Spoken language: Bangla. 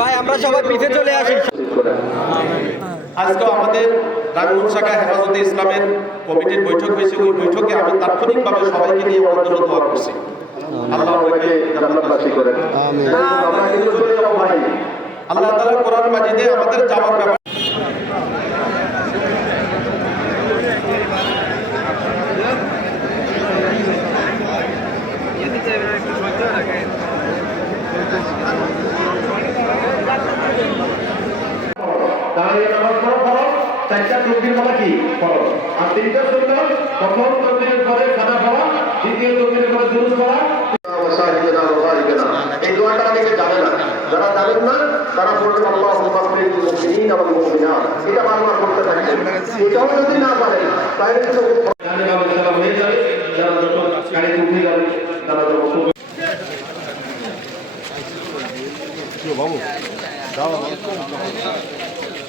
ভাই আমরা সবাই পিছে চলে আসি। আজকেও আমাদের রাঙ্গুন শাখা হেফাজতে ইসলামের কমিটির বৈঠক হয়েছে। ওই বৈঠকে আমি তাৎক্ষণিকভাবে সবাইকে নিয়ে অন্তত দোয়া করছি। আল্লাহ জান্নাতবাসী করেন আল্লাহ তালা কোরআন মাজিদে আমাদের যাওয়ার ব্যাপার নামাজ ফরজ। চারটা তকবির বলা কি? ফরজ। আর তিনটা সুন্নাত প্রথম তকবীরের পরে সাদা পড়া দ্বিতীয় তকবীরের পরে দুরুদ পড়া। এই দোয়াটা অনেকে জানে না। যারা জানেন না তারা বলবেন আল্লাহ মুসলিমিন এবং মুসলিমাত এটা বারবার করতে এটাও যদি না পারেন তাহলে কিন্তু জানে বাবা সালাম হয়ে যাবে। যারা যখন গাড়িতে উঠে যাবে তারা যখন বাবু